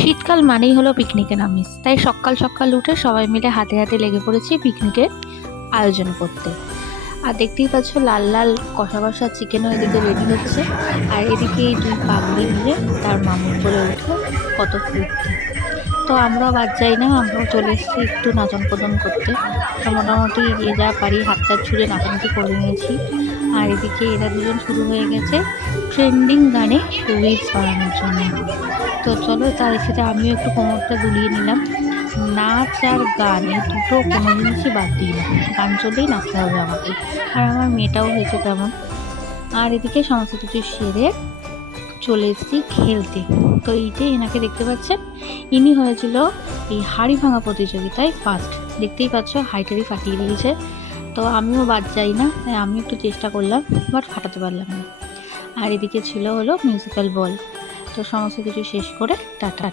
শীতকাল মানেই হলো পিকনিকের আমেজ, তাই সকাল সকাল উঠে সবাই মিলে হাতে হাতে লেগে পড়েছি পিকনিকের আয়োজন করতে। আর দেখতেই পাচ্ছ লাল লাল কষা কষা চিকেনও এদিকে রেডি হচ্ছে, আর এদিকে এই দুই পাগলি মিলে তার মামুর করে উঠে কত ফুর্তি। তো আমরাও বাদ যাই না, আমরাও চলে এসেছি একটু নাচন কোদন করতে। তো মোটামুটি যে যা পারি হাতটা ছুঁড়ে নাচানাচি করে নিয়েছি। আর এদিকে এরা দুজন শুরু হয়ে গেছে ট্রেন্ডিং গানে রিলস বানানোর জন্য। তো চলো তার সাথে আমিও একটু কোমরটা দুলিয়ে নিলাম। নাচ আর গান এই দুটো কোনো জিনিসই বাদ দিই না, গান চললেই নাচতে হবে আমাকে। আর আমার মেয়েটাও হয়েছে তেমন। আর এদিকে সমস্ত কিছু সেরে চলে এসেছি খেলতে। তো এই যে এনাকে দেখতে পাচ্ছেন, ইনি হয়েছিল এই হাড়ি ভাঙা প্রতিযোগিতায় ফার্স্ট। দেখতেই পাচ্ছ হাইটারি ফাটিয়ে দিয়েছে। তো আমিও বাদ যাই না, তাই আমি একটু চেষ্টা করলাম, বাট ফাটাতে পারলাম না। আর এদিকে ছিল হলো মিউজিক্যাল বল। তো সমস্ত কিছু শেষ করে টাটা।